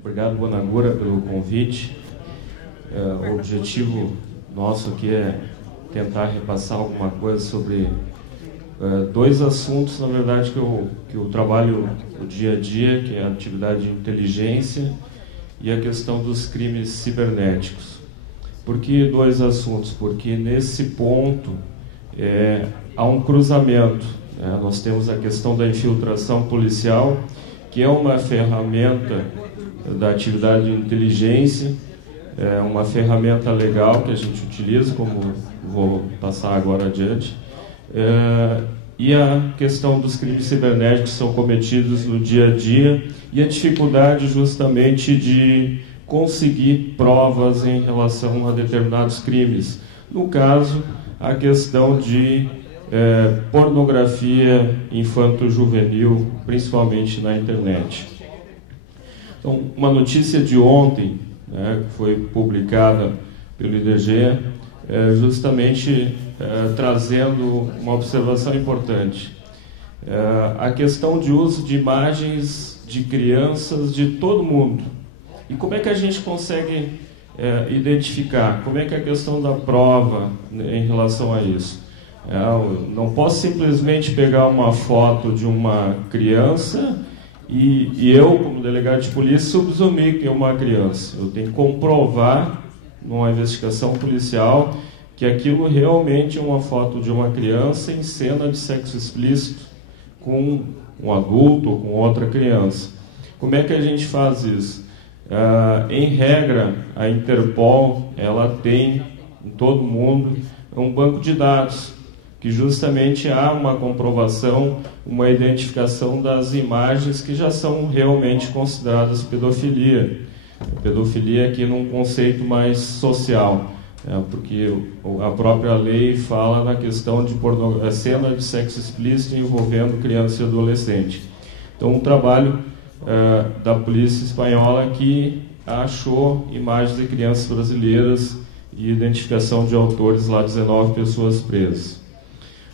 Obrigado, Bonagura, pelo convite. O objetivo nosso aqui é tentar repassar alguma coisa sobre dois assuntos, na verdade, que eu trabalho o dia a dia, que é a atividade de inteligência e a questão dos crimes cibernéticos. Por que dois assuntos? Porque nesse ponto há um cruzamento. Nós temos a questão da infiltração policial, que é uma ferramenta da atividade de inteligência, é uma ferramenta legal que a gente utiliza, como vou passar agora adiante, e a questão dos crimes cibernéticos que são cometidos no dia a dia e a dificuldade justamente de conseguir provas em relação a determinados crimes. No caso, a questão de pornografia infanto-juvenil, principalmente na internet. Então, uma notícia de ontem, que foi publicada pelo IDG, justamente trazendo uma observação importante. A questão de uso de imagens de crianças de todo mundo. E como é que a gente consegue identificar? Como é que é a questão da prova em relação a isso? Eu não posso simplesmente pegar uma foto de uma criança e eu, como delegado de polícia, subsumir que é uma criança. Eu tenho que comprovar, numa investigação policial, que aquilo realmente é uma foto de uma criança em cena de sexo explícito com um adulto ou com outra criança. Como é que a gente faz isso? Em regra, a Interpol ela tem em todo o mundo um banco de dados que justamente há uma comprovação, uma identificação das imagens que já são realmente consideradas pedofilia. Pedofilia aqui num conceito mais social, porque a própria lei fala na questão de cena de sexo explícito envolvendo criança e adolescente. Então, um trabalho da polícia espanhola que achou imagens de crianças brasileiras e identificação de autores, lá 19 pessoas presas.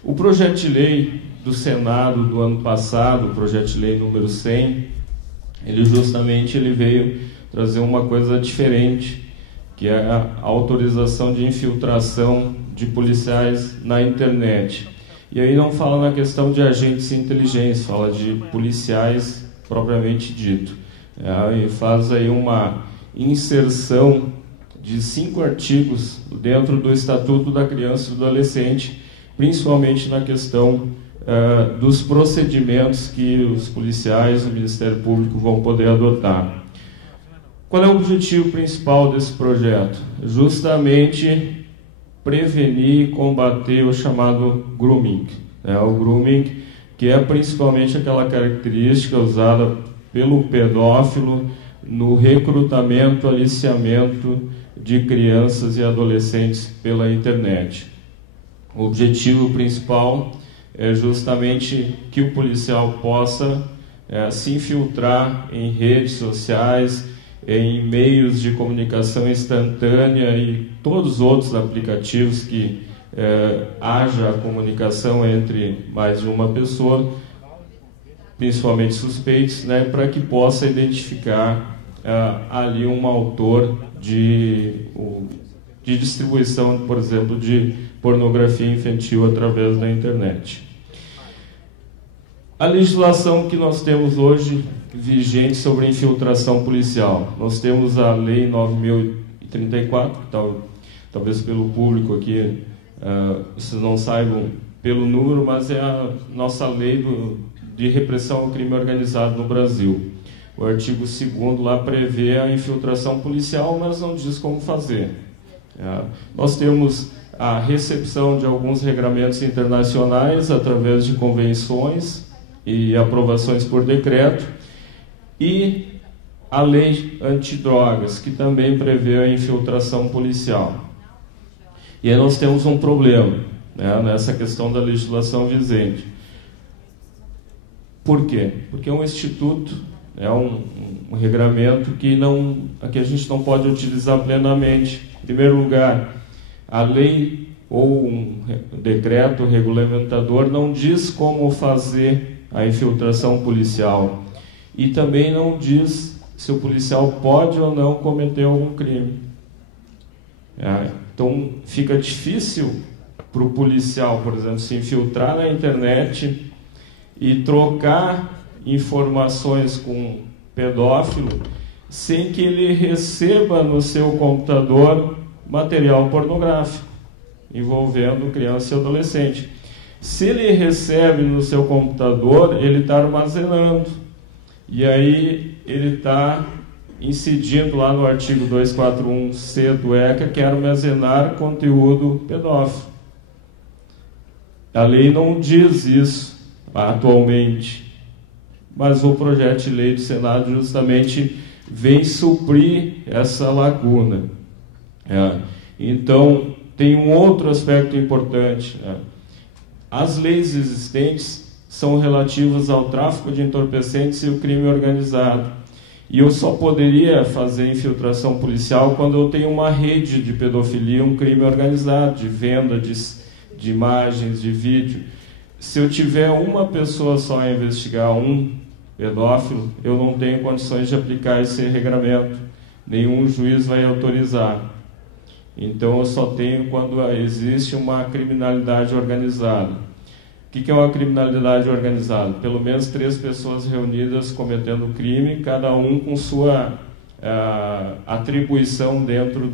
O projeto de lei do Senado do ano passado, o projeto de lei número 100, ele veio trazer uma coisa diferente, que é a autorização de infiltração de policiais na internet. E aí não fala na questão de agentes de inteligência, fala de policiais propriamente dito. E faz aí uma inserção de 5 artigos dentro do Estatuto da Criança e do Adolescente, principalmente na questão dos procedimentos que os policiais, o Ministério Público vão poder adotar. Qual é o objetivo principal desse projeto? Justamente prevenir e combater o chamado grooming. O grooming, que é principalmente aquela característica usada pelo pedófilo no recrutamento, aliciamento de crianças e adolescentes pela internet. O objetivo principal é justamente que o policial possa se infiltrar em redes sociais, em meios de comunicação instantânea e todos os outros aplicativos que haja a comunicação entre mais de uma pessoa, principalmente suspeitos, para que possa identificar ali um autor de distribuição, por exemplo, de pornografia infantil através da internet. A legislação que nós temos hoje vigente sobre infiltração policial. Nós temos a Lei 9.034, que talvez pelo público aqui vocês não saibam pelo número, mas é a nossa lei de repressão ao crime organizado no Brasil. O artigo 2º lá prevê a infiltração policial, mas não diz como fazer. Nós temos a recepção de alguns regramentos internacionais através de convenções e aprovações por decreto, e a lei antidrogas, que também prevê a infiltração policial. E aí nós temos um problema nessa questão da legislação vigente. Por quê? Porque é um instituto, é um regramento que a gente não pode utilizar plenamente. Em primeiro lugar, a lei ou um decreto regulamentador não diz como fazer a infiltração policial e também não diz se o policial pode ou não cometer algum crime. Então, fica difícil para o policial, por exemplo, se infiltrar na internet e trocar informações com pedófilo sem que ele receba no seu computador material pornográfico envolvendo criança e adolescente. Se ele recebe no seu computador, ele está armazenando. E aí ele está incidindo lá no artigo 241C do ECA, que é armazenar conteúdo pedófilo. A lei não diz isso atualmente, mas o projeto de lei do Senado justamente vem suprir essa lacuna. Então, tem um outro aspecto importante. As leis existentes são relativas ao tráfico de entorpecentes e o crime organizado. E eu só poderia fazer infiltração policial quando eu tenho uma rede de pedofilia, um crime organizado, de venda de imagens, de vídeo. Se eu tiver uma pessoa só a investigar um pedófilo, eu não tenho condições de aplicar esse regramento. Nenhum juiz vai autorizar. Então, eu só tenho quando existe uma criminalidade organizada. O que é uma criminalidade organizada? Pelo menos 3 pessoas reunidas cometendo crime, cada um com sua atribuição dentro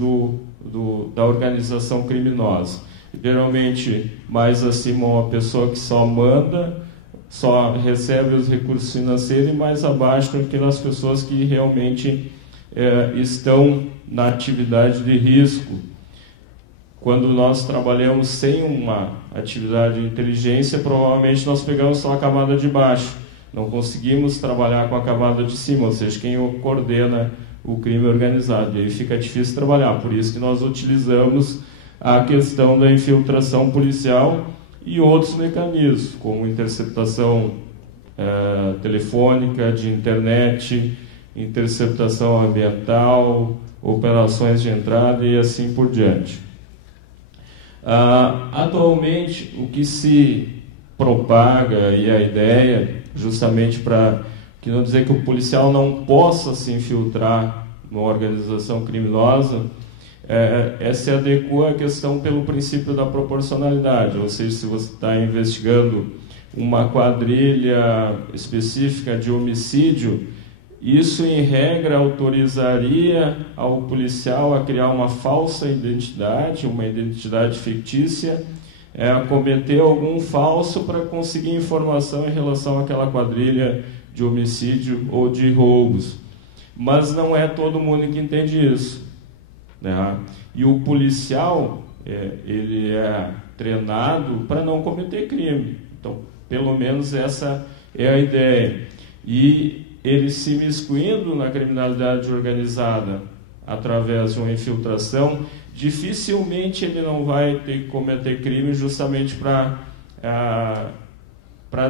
da organização criminosa. Geralmente, mais acima, uma pessoa que só manda, só recebe os recursos financeiros, e mais abaixo aquelas pessoas que realmente estão na atividade de risco. Quando nós trabalhamos sem uma atividade de inteligência, provavelmente nós pegamos só a camada de baixo. Não conseguimos trabalhar com a camada de cima, ou seja, quem coordena o crime organizado. E aí fica difícil trabalhar. Por isso que nós utilizamos a questão da infiltração policial e outros mecanismos, como interceptação telefônica, de internet, interceptação ambiental, operações de entrada e assim por diante. Atualmente, o que se propaga e a ideia, justamente para que não dizer que o policial não possa se infiltrar numa organização criminosa, se adequa à questão pelo princípio da proporcionalidade, ou seja, se você está investigando uma quadrilha específica de homicídio, isso, em regra, autorizaria ao policial a criar uma falsa identidade, uma identidade fictícia, a cometer algum falso para conseguir informação em relação àquela quadrilha de homicídio ou de roubos. Mas não é todo mundo que entende isso, né? E o policial, ele é treinado para não cometer crime. Então, pelo menos essa é a ideia. E ele se miscuindo na criminalidade organizada através de uma infiltração, dificilmente ele não vai ter que cometer crime justamente para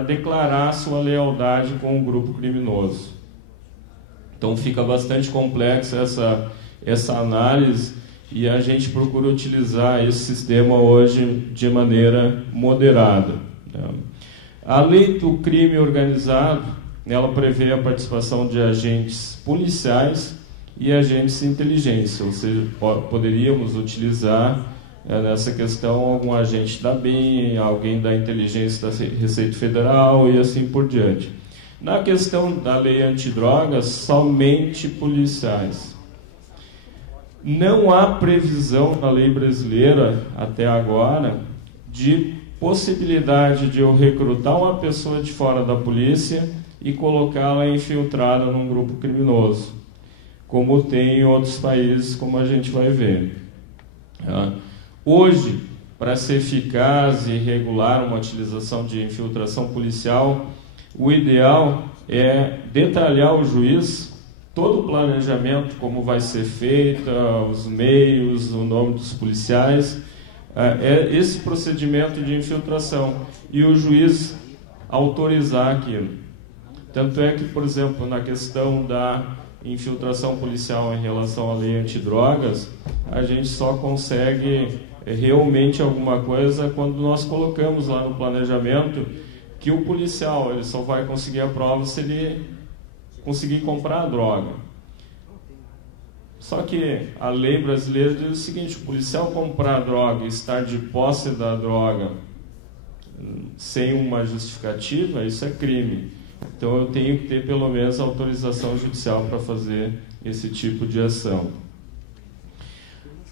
declarar sua lealdade com o grupo criminoso. Então fica bastante complexa essa análise e a gente procura utilizar esse sistema hoje de maneira moderada. A lei do crime organizado, ela prevê a participação de agentes policiais e agentes de inteligência, ou seja, poderíamos utilizar nessa questão algum agente da BIM, alguém da inteligência da Receita Federal e assim por diante. Na questão da lei antidrogas, somente policiais. Não há previsão na lei brasileira, até agora, de possibilidade de eu recrutar uma pessoa de fora da polícia e colocá-la infiltrada num grupo criminoso, como tem em outros países, como a gente vai ver. Hoje, para ser eficaz e regular uma utilização de infiltração policial, o ideal é detalhar ao juiz todo o planejamento, como vai ser feita, os meios, o nome dos policiais, esse procedimento de infiltração, e o juiz autorizar aquilo. Tanto é que, por exemplo, na questão da infiltração policial em relação à lei antidrogas, a gente só consegue realmente alguma coisa quando nós colocamos lá no planejamento que o policial ele só vai conseguir a prova se ele conseguir comprar a droga. Só que a lei brasileira diz o seguinte: o policial comprar droga e estar de posse da droga sem uma justificativa, isso é crime. Então eu tenho que ter pelo menos autorização judicial para fazer esse tipo de ação.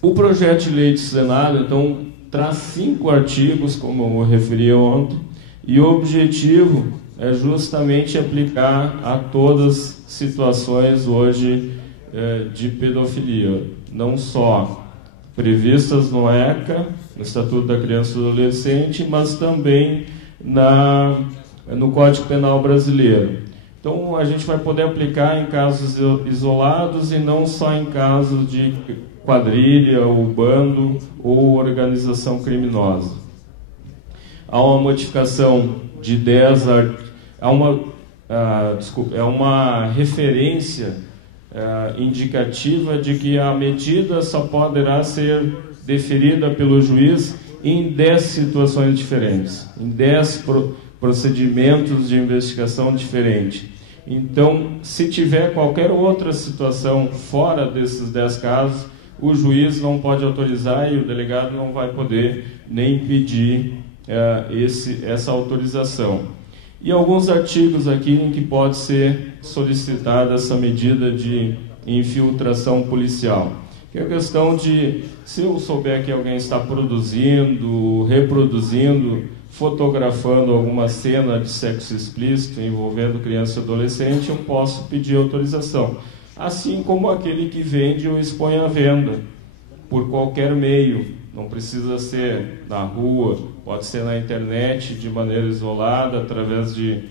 O projeto de lei do Senado, então, traz 5 artigos, como eu referi ontem, e o objetivo é justamente aplicar a todas as situações hoje de pedofilia, não só previstas no ECA, no Estatuto da Criança e do Adolescente, mas também no Código Penal brasileiro. Então, a gente vai poder aplicar em casos isolados e não só em casos de quadrilha, ou bando, ou organização criminosa. Há uma modificação de 10 é uma referência indicativa de que a medida só poderá ser deferida pelo juiz em 10 situações diferentes, em 10 procedimentos de investigação diferentes. Então, se tiver qualquer outra situação fora desses 10 casos, o juiz não pode autorizar e o delegado não vai poder nem pedir essa autorização. E alguns artigos aqui em que pode ser solicitada essa medida de infiltração policial. Que é a questão de, se eu souber que alguém está produzindo, reproduzindo, fotografando alguma cena de sexo explícito envolvendo criança e adolescente, eu posso pedir autorização. Assim como aquele que vende ou expõe à venda, por qualquer meio. Não precisa ser na rua, pode ser na internet, de maneira isolada, através de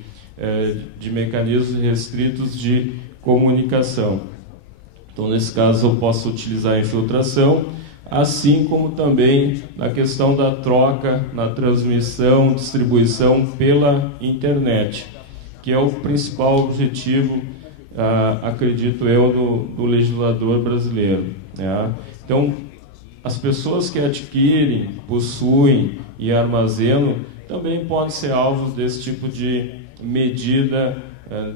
mecanismos restritos de comunicação. Então, nesse caso, eu posso utilizar a infiltração, assim como também na questão da troca, na transmissão, distribuição pela internet, que é o principal objetivo, acredito eu, do legislador brasileiro, né? Então, as pessoas que adquirem, possuem e armazenam também podem ser alvos desse tipo de medida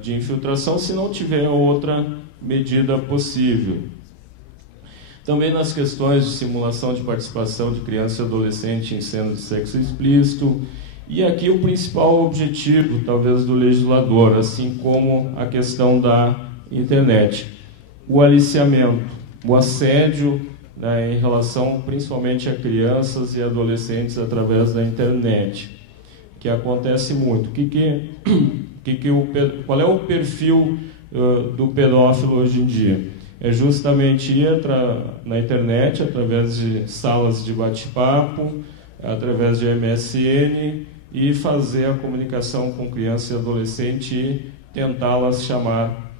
de infiltração, se não tiver outra medida possível. Também nas questões de simulação de participação de criança e adolescente em cenas de sexo explícito. E aqui o principal objetivo, talvez, do legislador, assim como a questão da internet: o aliciamento, o assédio, né, em relação principalmente a crianças e adolescentes através da internet, que acontece muito. Qual é o perfil do pedófilo hoje em dia? É justamente ir na internet, através de salas de bate-papo, através de MSN, e fazer a comunicação com criança e adolescente e tentá-las chamar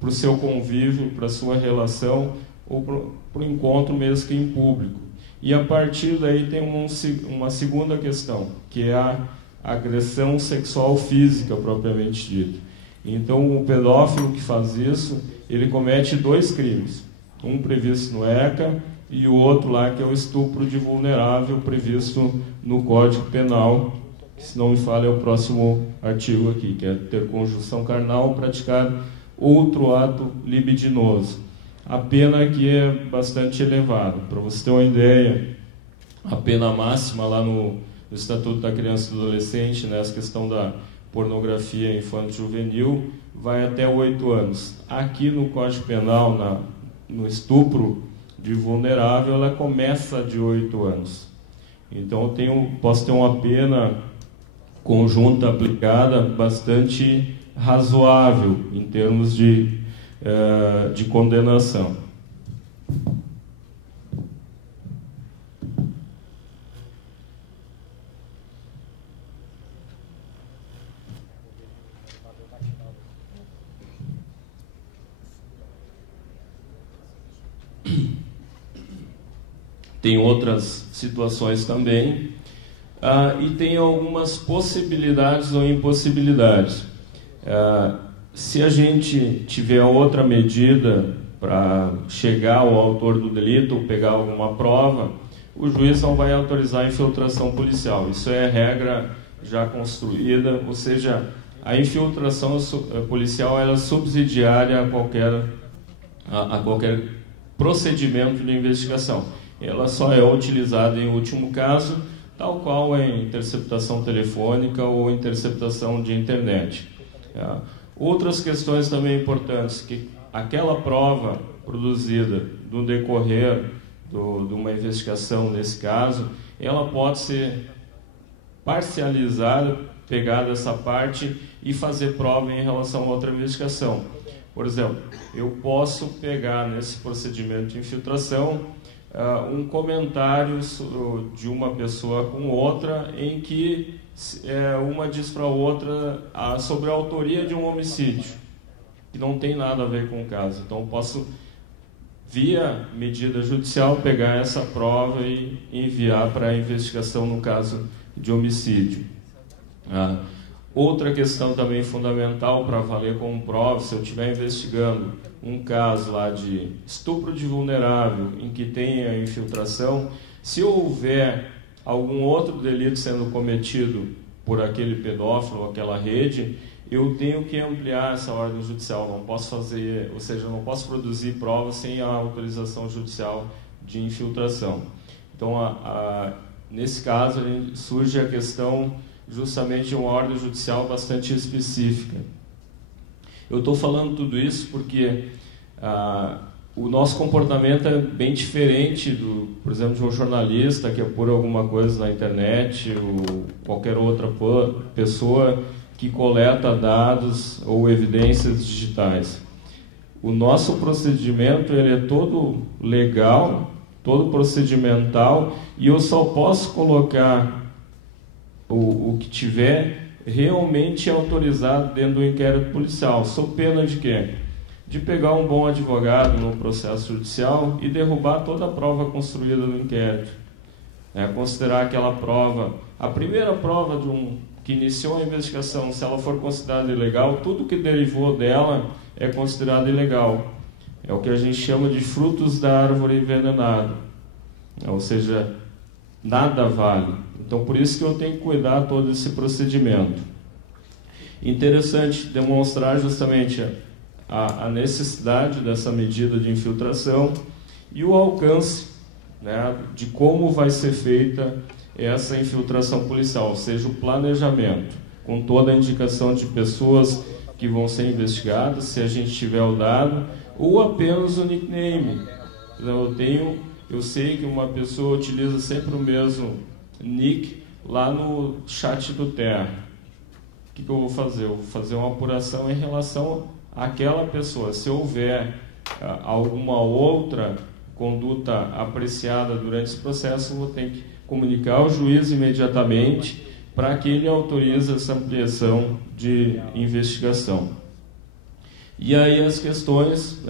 para o seu convívio, para a sua relação, ou para o encontro mesmo que em público. E a partir daí tem uma segunda questão, que é a agressão sexual física propriamente dita. Então, o pedófilo que faz isso, ele comete 2 crimes, um previsto no ECA e o outro lá, que é o estupro de vulnerável, previsto no Código Penal, que, se não me falha, é o próximo artigo aqui, que é ter conjunção carnal ou praticar outro ato libidinoso. A pena aqui é bastante elevada. Para você ter uma ideia, a pena máxima lá no Estatuto da Criança e do Adolescente, nessa questão da pornografia infanto-juvenil, vai até 8 anos. Aqui no Código Penal, no estupro de vulnerável, ela começa de 8 anos. Então posso ter uma pena conjunta aplicada bastante razoável em termos de condenação. Tem outras situações também, e tem algumas possibilidades ou impossibilidades. Se a gente tiver outra medida para chegar ao autor do delito ou pegar alguma prova, o juiz não vai autorizar a infiltração policial. Isso é regra já construída, ou seja, a infiltração policial ela é subsidiária a qualquer procedimento de investigação. Ela só é utilizada em último caso, tal qual é interceptação telefônica ou interceptação de internet. Outras questões também importantes, que aquela prova produzida no decorrer de uma investigação, nesse caso, ela pode ser parcializada, pegar essa parte e fazer prova em relação a outra investigação. Por exemplo, eu posso pegar nesse procedimento de infiltração um comentário de uma pessoa com outra, em que uma diz para a outra sobre a autoria de um homicídio, que não tem nada a ver com o caso. Então, eu posso, via medida judicial, pegar essa prova e enviar para a investigação no caso de homicídio. Outra questão também fundamental para valer como prova, se eu estiver investigando um caso lá de estupro de vulnerável, em que tenha infiltração, se houver algum outro delito sendo cometido por aquele pedófilo ou aquela rede, eu tenho que ampliar essa ordem judicial. Não posso fazer, ou seja, não posso produzir provas sem a autorização judicial de infiltração. Então, nesse caso, surge a questão justamente de uma ordem judicial bastante específica. Eu estou falando tudo isso porque o nosso comportamento é bem diferente por exemplo, de um jornalista que apura alguma coisa na internet, ou qualquer outra pessoa que coleta dados ou evidências digitais. O nosso procedimento ele é todo legal, todo procedimental, e eu só posso colocar o que tiver realmente autorizado dentro do inquérito policial. Sob pena de quê? De pegar um bom advogado no processo judicial e derrubar toda a prova construída no inquérito. Considerar aquela prova, a primeira prova que iniciou a investigação, se ela for considerada ilegal, tudo que derivou dela é considerado ilegal. É o que a gente chama de frutos da árvore envenenada. Ou seja, nada vale. Então, por isso que eu tenho que cuidar todo esse procedimento. Interessante demonstrar justamente a necessidade dessa medida de infiltração e o alcance, né, de como vai ser feita essa infiltração policial, ou seja, o planejamento, com toda a indicação de pessoas que vão ser investigadas, se a gente tiver o dado, ou apenas o nickname. Eu sei que uma pessoa utiliza sempre o mesmo nick lá no chat do Terra. O que eu vou fazer? Eu vou fazer uma apuração em relação àquela pessoa. Se houver alguma outra conduta apreciada durante esse processo, eu vou ter que comunicar ao juiz imediatamente para que ele autorize essa ampliação de investigação. E aí as questões,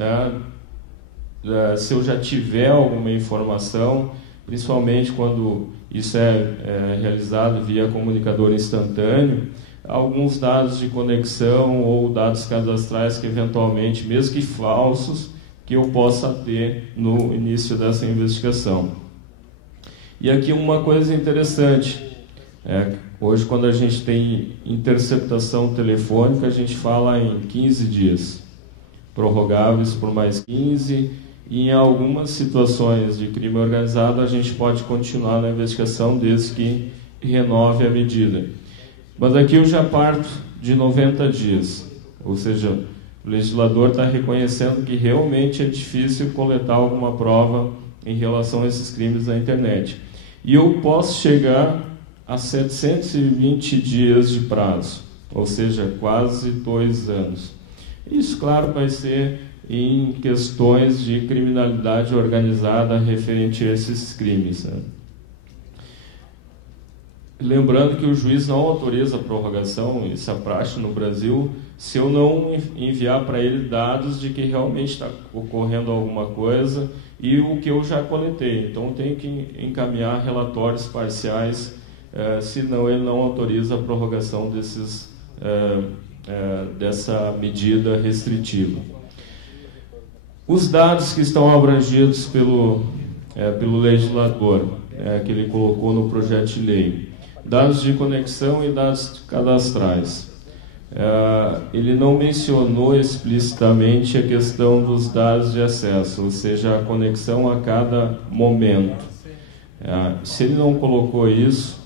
se eu já tiver alguma informação, principalmente quando isso é realizado via comunicador instantâneo, alguns dados de conexão ou dados cadastrais que eventualmente, mesmo que falsos, que eu possa ter no início dessa investigação. E aqui uma coisa interessante, hoje quando a gente tem interceptação telefônica, a gente fala em 15 dias, prorrogáveis por mais 15, e em algumas situações de crime organizado a gente pode continuar na investigação desde que renove a medida. Mas aqui eu já parto de 90 dias, ou seja, o legislador está reconhecendo que realmente é difícil coletar alguma prova em relação a esses crimes na internet. E eu posso chegar a 720 dias de prazo, ou seja, quase 2 anos. Isso, claro, vai ser em questões de criminalidade organizada referente a esses crimes, né? Lembrando que o juiz não autoriza a prorrogação, isso é praxe no Brasil, se eu não enviar para ele dados de que realmente está ocorrendo alguma coisa e o que eu já coletei. Então, eu tenho que encaminhar relatórios parciais, senão ele não autoriza a prorrogação dessa medida restritiva. Os dados que estão abrangidos pelo legislador, que ele colocou no projeto de lei. Dados de conexão e dados cadastrais. ele não mencionou explicitamente a questão dos dados de acesso, ou seja, a conexão a cada momento. Se ele não colocou isso,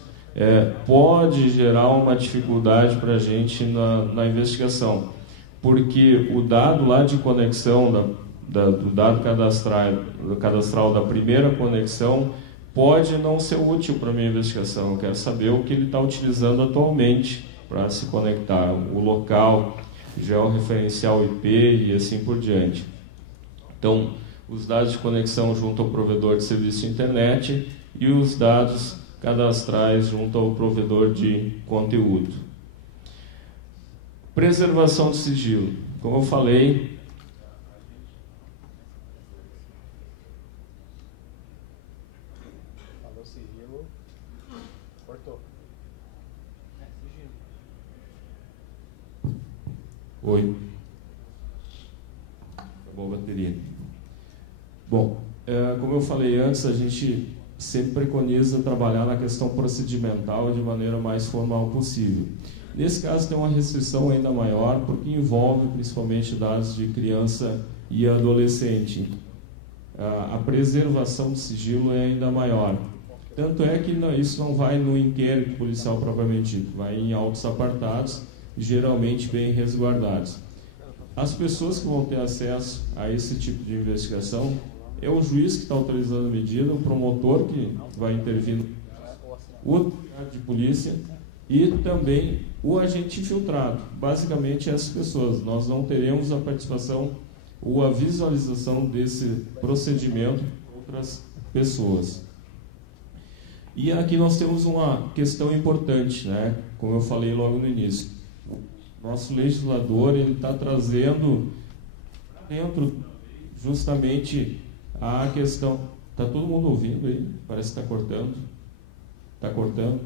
pode gerar uma dificuldade para a gente na investigação, porque o dado lá de conexão, do dado cadastral da primeira conexão, pode não ser útil para a minha investigação. Eu quero saber o que ele está utilizando atualmente para se conectar, o local, georreferencial IP e assim por diante. Então, os dados de conexão junto ao provedor de serviço de internet e os dados cadastrais junto ao provedor de conteúdo. Preservação do sigilo. Como eu falei, Oi. Acabou a bateria. Bom, como eu falei antes, a gente sempre preconiza trabalhar na questão procedimental de maneira mais formal possível. Nesse caso tem uma restrição ainda maior, porque envolve principalmente dados de criança e adolescente. A preservação do sigilo é ainda maior. Tanto é que isso não vai no inquérito policial propriamente dito, vai em autos apartados, geralmente bem resguardados. As pessoas que vão ter acesso a esse tipo de investigação é o juiz que está autorizando a medida, o promotor que vai intervir, o delegado de polícia e também o agente infiltrado. Basicamente essas pessoas. Nós não teremos a participação ou a visualização desse procedimento por outras pessoas. E aqui nós temos uma questão importante, né? Como eu falei logo no início. Nosso legislador está trazendo dentro justamente a questão. Está todo mundo ouvindo aí? Parece que está cortando. Está cortando?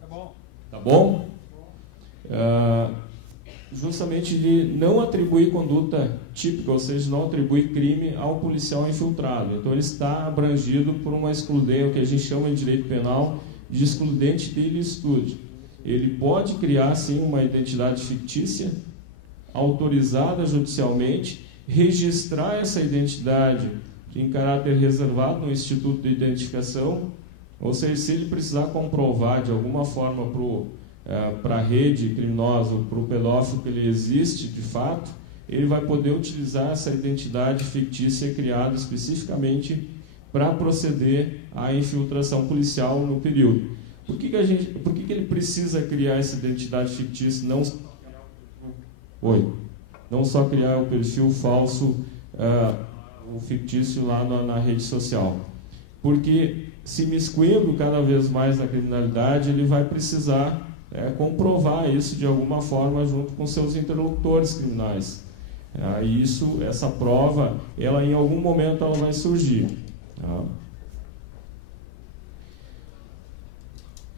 Tá bom. Tá bom? Justamente de não atribuir conduta típica, ou seja, não atribuir crime ao policial infiltrado. Então ele está abrangido por uma excludente, o que a gente chama em direito penal de excludente de ilicitude. Ele pode criar, sim, uma identidade fictícia, autorizada judicialmente, registrar essa identidade em caráter reservado no Instituto de Identificação, ou seja, se ele precisar comprovar de alguma forma para a rede criminosa, para o pedófilo que ele existe de fato, ele vai poder utilizar essa identidade fictícia criada especificamente para proceder à infiltração policial no período. Por que ele precisa criar essa identidade fictícia? Não só criar o perfil falso, o fictício lá na rede social. Porque, se miscuindo cada vez mais na criminalidade, ele vai precisar comprovar isso de alguma forma junto com seus interlocutores criminais. E essa prova, em algum momento, ela vai surgir. Tá?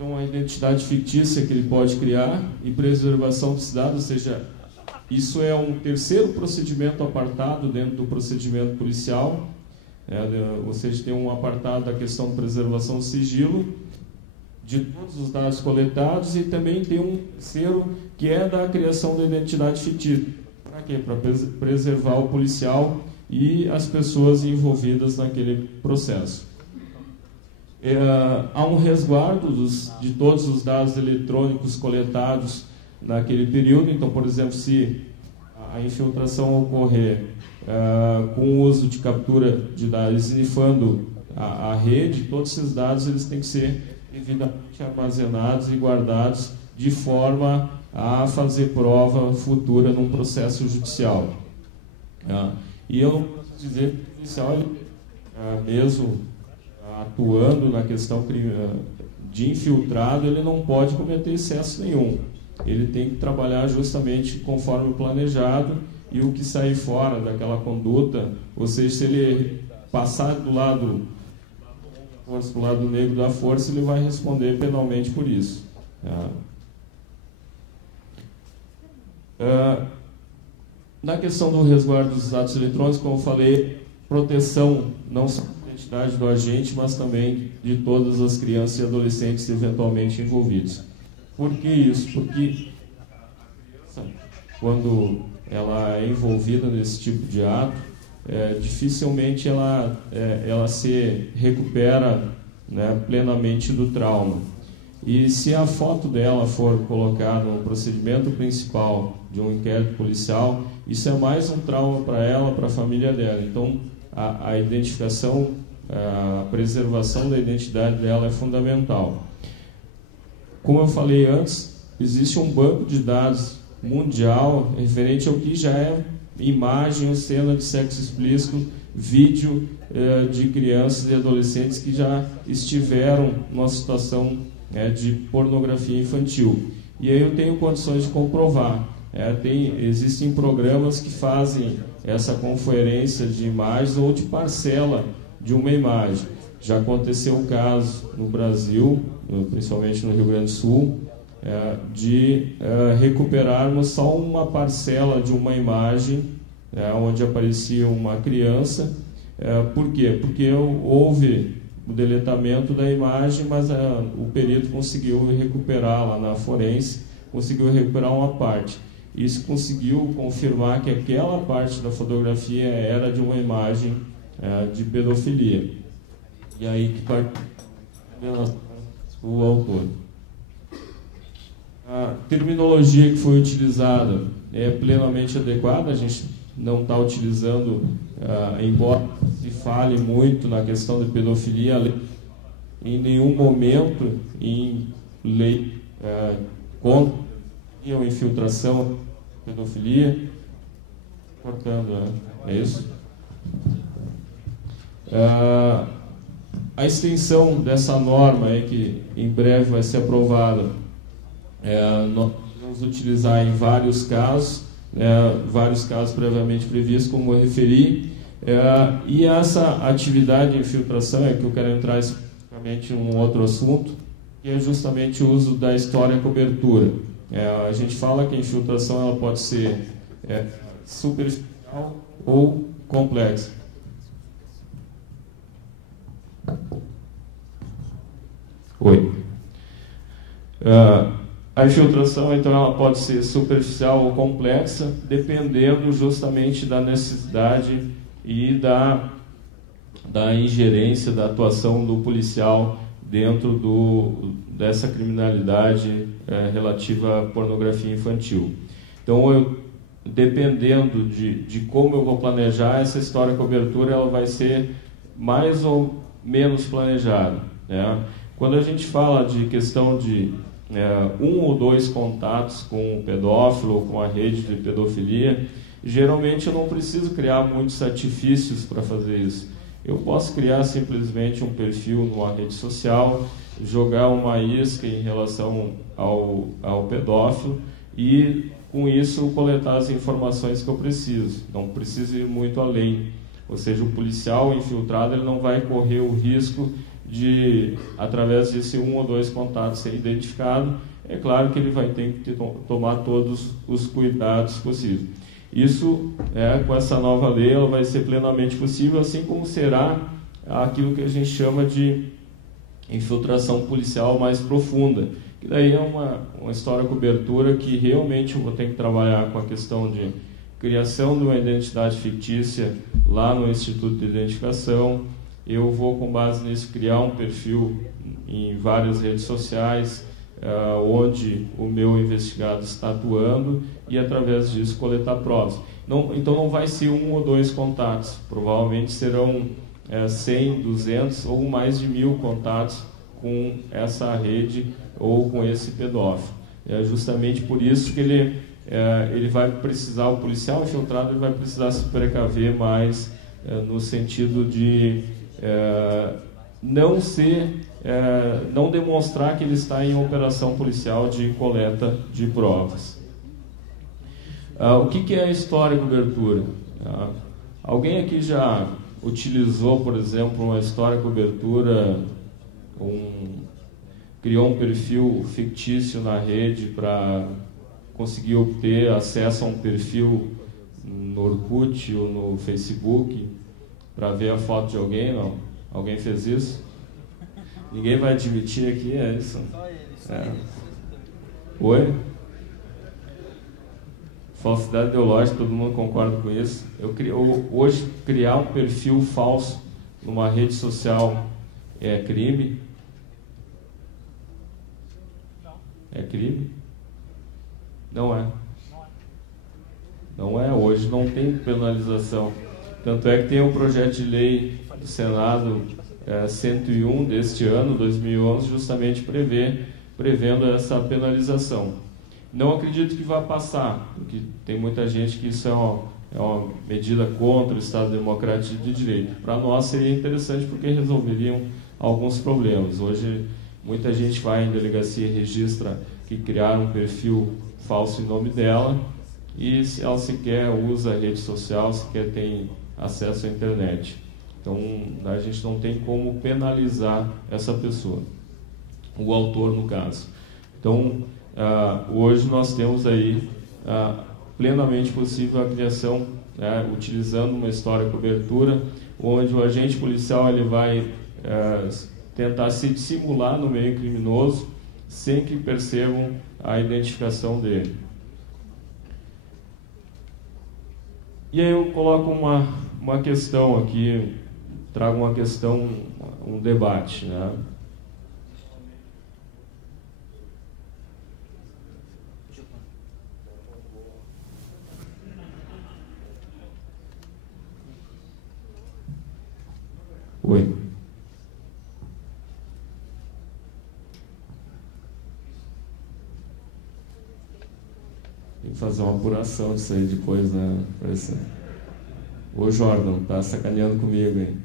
Então, a identidade fictícia que ele pode criar e preservação dos dados, ou seja, isso é um terceiro procedimento apartado dentro do procedimento policial, ou seja, tem um apartado da questão de preservação do sigilo, de todos os dados coletados, e também tem um terceiro que é da criação da identidade fictícia. Para quê? Para preservar o policial e as pessoas envolvidas naquele processo. Há um resguardo de todos os dados eletrônicos coletados naquele período. Então, por exemplo, se a infiltração ocorrer com o uso de captura de dados, snifando a rede, todos esses dados eles têm que ser devidamente armazenados e guardados de forma a fazer prova futura num processo judicial. E eu não posso dizer que o policial, mesmo atuando na questão de infiltrado, ele não pode cometer excesso nenhum. Ele tem que trabalhar justamente conforme planejado, e o que sair fora daquela conduta, ou seja, se ele passar do lado negro da força, ele vai responder penalmente por isso. Na questão do resguardo dos dados eletrônicos, como eu falei, proteção não só da identidade do agente, mas também de todas as crianças e adolescentes eventualmente envolvidos. Por que isso? Porque quando ela é envolvida nesse tipo de ato, dificilmente ela se recupera, né, plenamente do trauma. E se a foto dela for colocada no procedimento principal de um inquérito policial, isso é mais um trauma para ela, para a família dela. Então, a identificação, a preservação da identidade dela é fundamental. Como eu falei antes, existe um banco de dados mundial referente ao que já é imagem ou cena de sexo explícito, vídeo de crianças e adolescentes que já estiveram numa situação de pornografia infantil. E aí eu tenho condições de comprovar. Existem programas que fazem essa conferência de imagens ou de parcela de uma imagem. Já aconteceu o caso no Brasil, principalmente no Rio Grande do Sul, de recuperarmos só uma parcela de uma imagem onde aparecia uma criança. Por quê? Porque houve o deletamento da imagem, mas o perito conseguiu recuperar lá na forense, conseguiu recuperar uma parte. Isso conseguiu confirmar que aquela parte da fotografia era de uma imagem de pedofilia. E aí que parte o autor. A terminologia que foi utilizada é plenamente adequada. A gente não está utilizando, embora se fale muito na questão de pedofilia, em nenhum momento em lei contra a infiltração, pedofilia. Cortando, é isso? A extensão dessa norma, que em breve vai ser aprovada, nós vamos utilizar em vários casos previamente previstos, como eu referi, e essa atividade de infiltração que eu quero entrar especificamente em um outro assunto, que é justamente o uso da história-cobertura. A gente fala que a infiltração ela pode ser superficial ou complexa. Oi. A infiltração, então, ela pode ser superficial ou complexa, dependendo justamente da necessidade e da ingerência, da atuação do policial dentro dessa criminalidade relativa à pornografia infantil. Então, dependendo de como eu vou planejar, essa história cobertura ela vai ser mais ou menos planejada, né? Quando a gente fala de questão de um ou dois contatos com o pedófilo ou com a rede de pedofilia, geralmente eu não preciso criar muitos artifícios para fazer isso. Eu posso criar simplesmente um perfil numa rede social, jogar uma isca em relação ao pedófilo e, com isso, coletar as informações que eu preciso. Não preciso ir muito além. Ou seja, o policial infiltrado ele não vai correr o risco de, através desse um ou dois contatos ser identificado. É claro que ele vai ter que tomar todos os cuidados possíveis. Isso, com essa nova lei, ela vai ser plenamente possível, assim como será aquilo que a gente chama de infiltração policial mais profunda, que daí é uma história cobertura que realmente eu vou ter que trabalhar com a questão de criação de uma identidade fictícia lá no Instituto de Identificação. Eu vou, com base nisso, criar um perfil em várias redes sociais, onde o meu investigado está atuando e, através disso, coletar provas. Então, não vai ser um ou dois contatos. Provavelmente serão 100, 200 ou mais de 1000 contatos com essa rede ou com esse pedófilo. É justamente por isso que ele vai precisar, o policial infiltrado ele vai precisar se precaver mais no sentido de não demonstrar que ele está em operação policial de coleta de provas. O que é a história cobertura? Alguém aqui já utilizou, por exemplo, uma história cobertura, criou um perfil fictício na rede para conseguir obter acesso a um perfil no Orkut ou no Facebook para ver a foto de alguém? Não? Alguém fez isso? Ninguém vai admitir aqui, é isso? Oi? Falsidade ideológica, todo mundo concorda com isso. Hoje, criar um perfil falso numa rede social é crime? É crime? Não é. Não é. Hoje não tem penalização. Tanto é que tem um projeto de lei do Senado 101 deste ano, 2011, justamente prevendo essa penalização. Não acredito que vá passar, porque tem muita gente que isso é uma medida contra o Estado Democrático de Direito. Para nós seria interessante porque resolveriam alguns problemas. Hoje muita gente vai em delegacia e registra que criaram um perfil falso em nome dela e ela sequer usa a rede social, sequer tem acesso à internet. Então a gente não tem como penalizar essa pessoa, o autor no caso. Então hoje nós temos aí plenamente possível a criação, utilizando uma história cobertura, onde o agente policial ele vai tentar se dissimular no meio criminoso sem que percebam a identificação dele. E aí eu coloco uma questão aqui, trago uma questão, um debate, né? Oi. Tem que fazer uma apuração disso aí depois, né? Ô Jordan, tá sacaneando comigo, hein?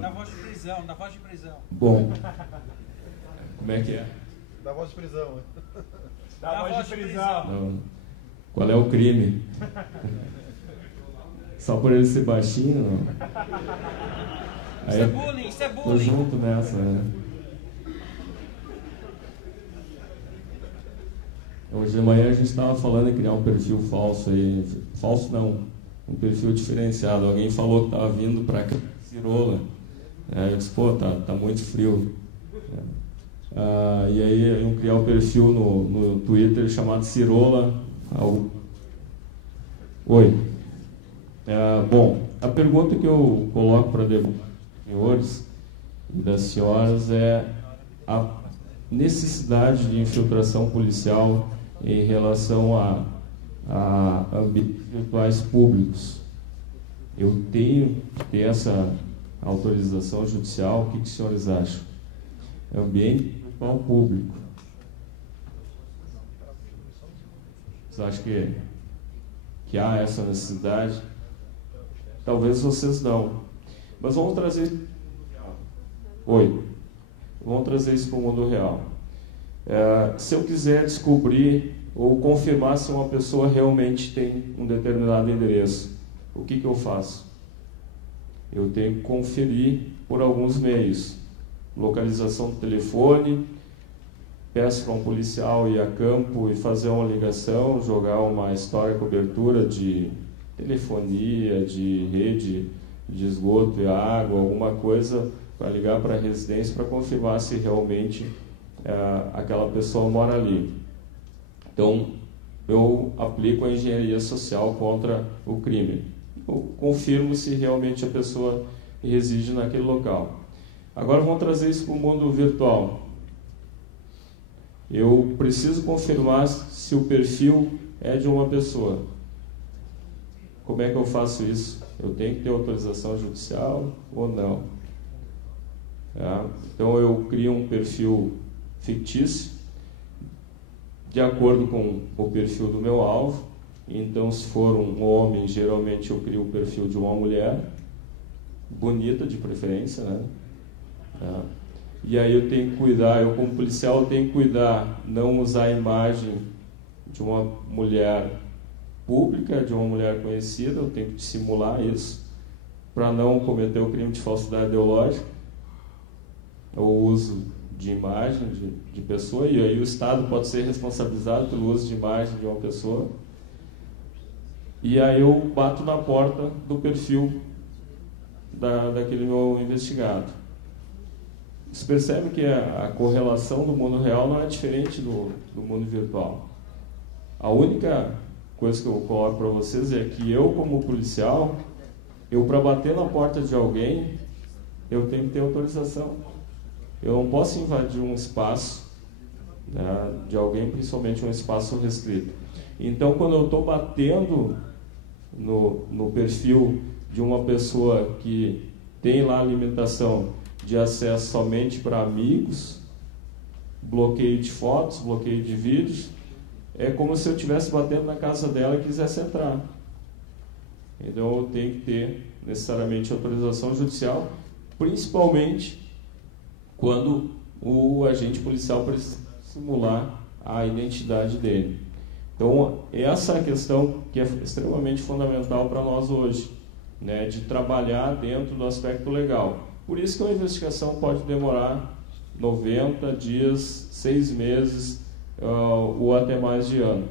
Da voz de prisão, da voz de prisão. Bom, como é que é? Da voz de prisão. Da voz de prisão. Não. Qual é o crime? Só por ele ser baixinho, não? Aí, Isso é bullying, isso é tô bullying. junto nessa, né? Hoje de manhã a gente estava falando em criar um perfil falso aí. Falso não, um perfil diferenciado. Alguém falou que estava vindo para cá, cirola. Eu disse, pô, tá muito frio. E aí iam criar um perfil no Twitter chamado Cirola. Oi. Bom, a pergunta que eu coloco para debate dos senhores e das senhoras é a necessidade de infiltração policial em relação a ambientes virtuais públicos. Eu tenho que ter essa autorização judicial? O que os senhores acham? Ambiente virtual público. Vocês acham que há essa necessidade? Talvez vocês não. Mas vamos trazer... Oi. Vamos trazer isso para o mundo real. Se eu quiser descobrir ou confirmar se uma pessoa realmente tem um determinado endereço, o que eu faço? Eu tenho que conferir por alguns meios. Localização do telefone, peço para um policial ir a campo e fazer uma ligação, jogar uma história cobertura de telefonia, de rede de esgoto e água, alguma coisa para ligar para a residência para confirmar se realmente aquela pessoa mora ali. Então, eu aplico a engenharia social contra o crime. Eu confirmo se realmente a pessoa reside naquele local. Agora vamos trazer isso para o mundo virtual. Eu preciso confirmar se o perfil é de uma pessoa. Como é que eu faço isso? Eu tenho que ter autorização judicial ou não? Então eu crio um perfil fictício de acordo com o perfil do meu alvo. Então, se for um homem, geralmente eu crio o perfil de uma mulher bonita, de preferência, né? E aí eu tenho que cuidar, eu como policial tenho que cuidar, não usar a imagem de uma mulher pública, de uma mulher conhecida. Eu tenho que dissimular isso para não cometer o crime de falsidade ideológica, o uso de imagem de pessoa, e aí o Estado pode ser responsabilizado pelo uso de imagem de uma pessoa. E aí eu bato na porta do perfil daquele meu investigado. você percebe que a correlação do mundo real não é diferente do mundo virtual. A única coisa que eu coloco para vocês é que eu, como policial, para bater na porta de alguém, eu tenho que ter autorização. Eu não posso invadir um espaço, né, de alguém, principalmente um espaço restrito. Então, quando eu estou batendo no perfil de uma pessoa que tem lá a limitação de acesso somente para amigos, bloqueio de fotos, bloqueio de vídeos, é como se eu estivesse batendo na casa dela e quisesse entrar. Então eu tenho que ter necessariamente autorização judicial, principalmente quando o agente policial precisa simular a identidade dele. Então essa é a questão que é extremamente fundamental para nós hoje, né, de trabalhar dentro do aspecto legal. Por isso que uma investigação pode demorar 90 dias, 6 meses ou até mais de ano.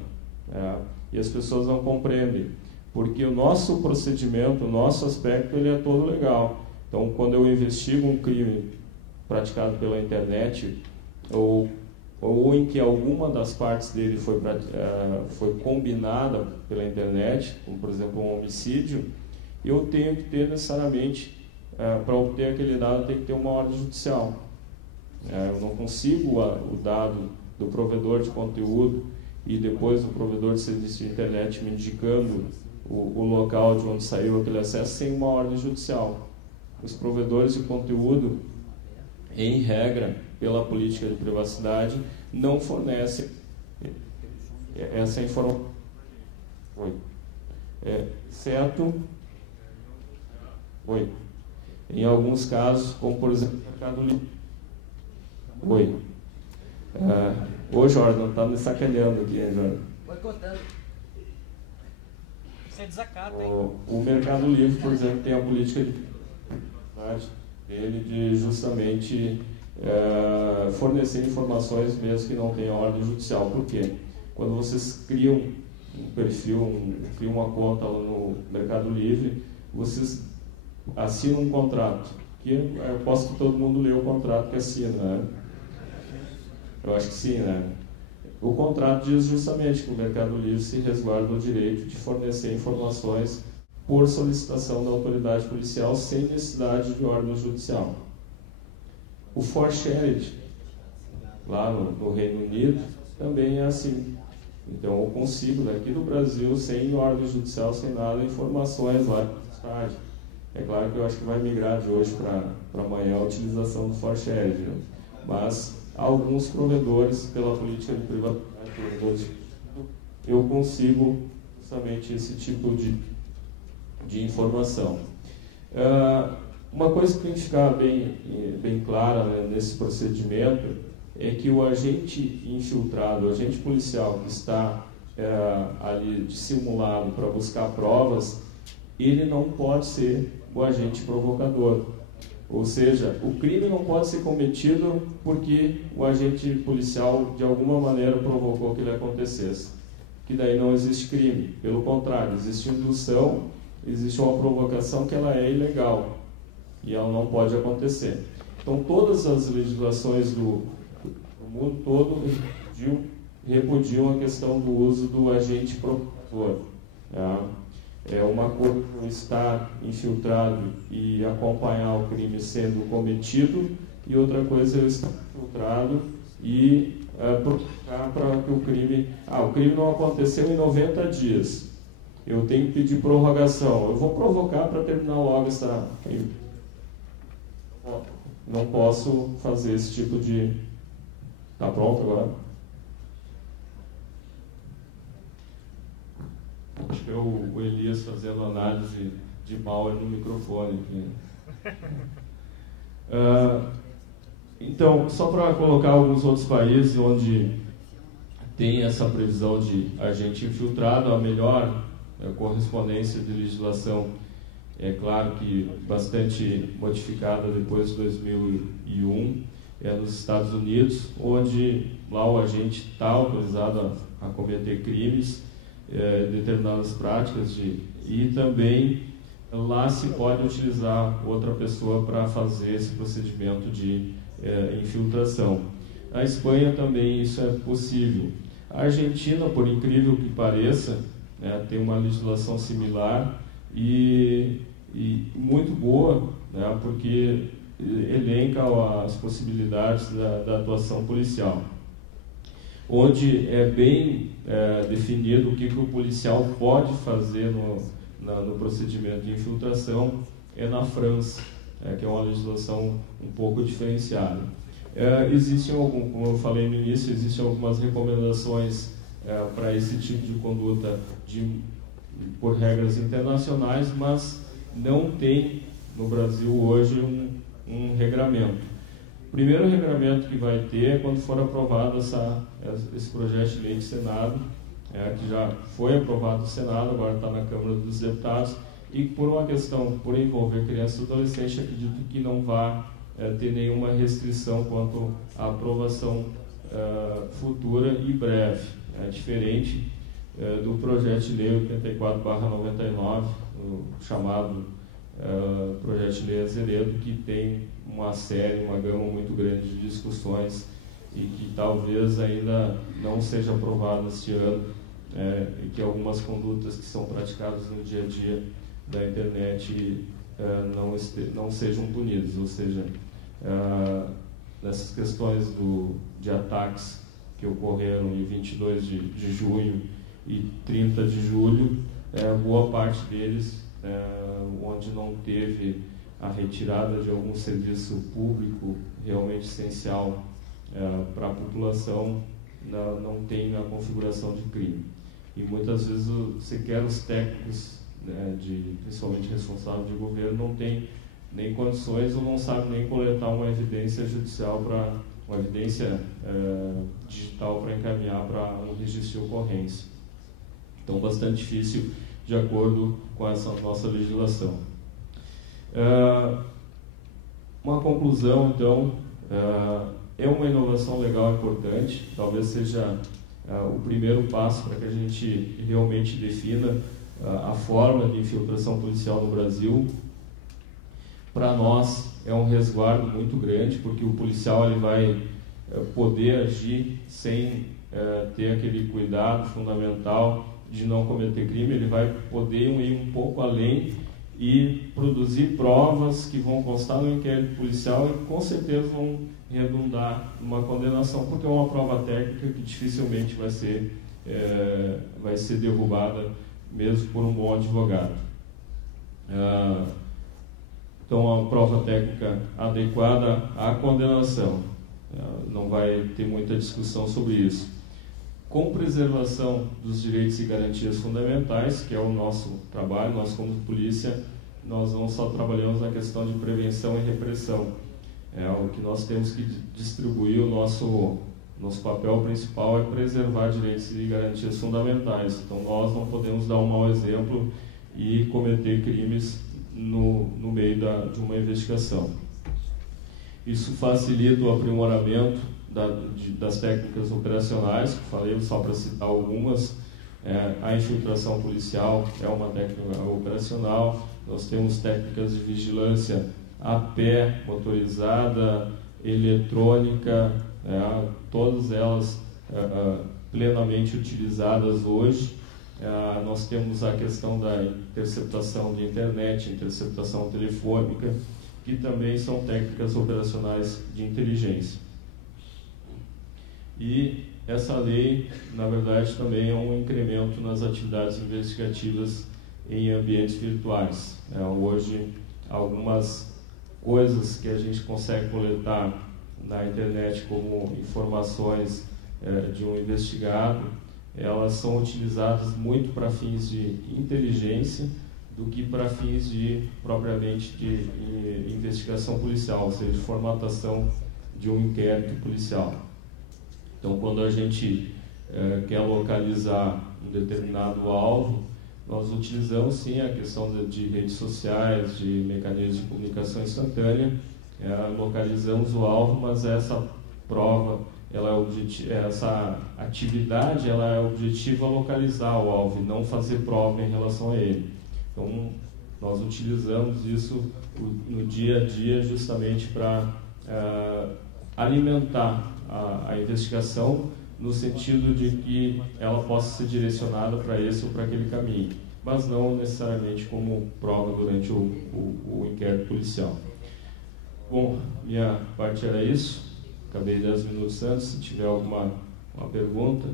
E as pessoas não compreendem, porque o nosso procedimento, o nosso aspecto, ele é todo legal. Então, quando eu investigo um crime praticado pela internet, ou em que alguma das partes dele foi combinada pela internet, como por exemplo um homicídio, eu tenho que ter necessariamente, para obter aquele dado, tem que ter uma ordem judicial. Eu não consigo o dado do provedor de conteúdo e depois do provedor de serviço de internet me indicando o local de onde saiu aquele acesso sem uma ordem judicial. Os provedores de conteúdo, em regra, pela política de privacidade, não fornecem essa informação. Certo? Em alguns casos, como por exemplo o Mercado Livre. Ô Jordan, não está me sacaneando aqui, hein, Jordan? Vai contando. Você desacata, hein? O Mercado Livre, por exemplo, tem a política de dele de justamente fornecer informações mesmo que não tenham ordem judicial. Por quê? Quando vocês criam um perfil, criam uma conta lá no Mercado Livre, vocês assinam um contrato, que eu posso que todo mundo lê o contrato que assina, né? Eu acho que sim, né? O contrato diz justamente que o Mercado Livre se resguarda o direito de fornecer informações por solicitação da autoridade policial sem necessidade de ordem judicial. O ForShared, lá no Reino Unido, também é assim. Então eu consigo, daqui do Brasil, sem ordem judicial, sem nada, informações lá de tarde. É claro que eu acho que vai migrar de hoje para amanhã a utilização do ForShared, né? Mas alguns provedores, pela política de privacidade, eu consigo justamente esse tipo de informação. Uma coisa que tem que ficar bem clara, né, nesse procedimento é que o agente infiltrado, o agente policial que está ali dissimulado para buscar provas, ele não pode ser o agente provocador. Ou seja, o crime não pode ser cometido porque o agente policial de alguma maneira provocou que ele acontecesse. Que daí não existe crime. Pelo contrário, existe indução, existe uma provocação que ela é ilegal e ela não pode acontecer. Então todas as legislações do mundo todo repudiam a questão do uso do agente provocador. Uma coisa estar infiltrado e acompanhar o crime sendo cometido, e outra coisa é estar infiltrado e provocar para que o crime não aconteceu em 90 dias. Eu tenho que pedir prorrogação. Eu vou provocar para terminar logo essa. Não posso fazer esse tipo de. Tá pronto agora? Acho que é o Elias fazendo análise de mal no microfone aqui. Então, só para colocar alguns outros países onde tem essa previsão de agente infiltrado, a melhor correspondência de legislação, é claro que bastante modificada depois de 2001, é nos Estados Unidos, onde lá o agente está autorizado a cometer crimes, determinadas práticas e também lá se pode utilizar outra pessoa para fazer esse procedimento de infiltração. Na Espanha também isso é possível. A Argentina, por incrível que pareça, tem uma legislação similar e muito boa, porque elenca as possibilidades da atuação policial, onde é bem definido o que o policial pode fazer no procedimento de infiltração. É na França, que é uma legislação um pouco diferenciada. Existem como eu falei no início, existem algumas recomendações para esse tipo de conduta por regras internacionais, mas não tem no Brasil hoje um regramento. O primeiro regramento que vai ter é quando for aprovado esse projeto de lei do Senado, que já foi aprovado no Senado, agora está na Câmara dos Deputados, e por uma questão, por envolver crianças e adolescentes, acredito que não vai ter nenhuma restrição quanto à aprovação futura e breve. É diferente do projeto de lei 84/99, o chamado projeto de lei Azeredo, que tem uma gama muito grande de discussões e que talvez ainda não seja aprovado este ano, e que algumas condutas que são praticadas no dia a dia da internet não sejam punidas, ou seja, nessas questões de ataques que ocorreram em 22 de junho e 30 de julho, boa parte deles, onde não teve a retirada de algum serviço público realmente essencial para a população, não tem a configuração de crime. E muitas vezes sequer os técnicos, principalmente responsáveis de governo, não têm nem condições ou não sabem nem coletar uma evidência judicial, uma evidência digital para encaminhar para um registro de ocorrência. Então, bastante difícil de acordo com essa nossa legislação. Uma conclusão, então, é uma inovação legal importante, talvez seja o primeiro passo para que a gente realmente defina a forma de infiltração policial no Brasil. Para nós é um resguardo muito grande, porque o policial ele vai poder agir sem ter aquele cuidado fundamental de não cometer crime. Ele vai poder ir um pouco além e produzir provas que vão constar no inquérito policial e com certeza vão redundar numa condenação, porque é uma prova técnica que dificilmente vai ser derrubada mesmo por um bom advogado. Então, a prova técnica adequada à condenação. Não vai ter muita discussão sobre isso. Com preservação dos direitos e garantias fundamentais, que é o nosso trabalho, nós como polícia, nós não só trabalhamos na questão de prevenção e repressão. O que nós temos que distribuir, o nosso papel principal é preservar direitos e garantias fundamentais. Então, nós não podemos dar um mau exemplo e cometer crimes no meio de uma investigação. Isso facilita o aprimoramento das técnicas operacionais, que falei só para citar algumas. A infiltração policial é uma técnica operacional. Nós temos técnicas de vigilância a pé, motorizada, eletrônica, todas elas plenamente utilizadas hoje. Nós temos a questão da interceptação de internet, interceptação telefônica, que também são técnicas operacionais de inteligência. E essa lei, na verdade, também é um incremento nas atividades investigativas em ambientes virtuais. Hoje, algumas coisas que a gente consegue coletar na internet como informações de um investigado, elas são utilizadas muito para fins de inteligência do que para fins propriamente de investigação policial, ou seja, de formatação de um inquérito policial. Então, quando a gente quer localizar um determinado alvo, nós utilizamos sim a questão de redes sociais, de mecanismos de comunicação instantânea, localizamos o alvo, mas essa prova, essa atividade, ela é objetiva a localizar o alvo e não fazer prova em relação a ele. Então, nós utilizamos isso no dia a dia justamente para alimentar a investigação no sentido de que ela possa ser direcionada para esse ou para aquele caminho, mas não necessariamente como prova durante o inquérito policial. Bom, minha parte era isso. Acabei 10 minutos antes. Se tiver alguma pergunta,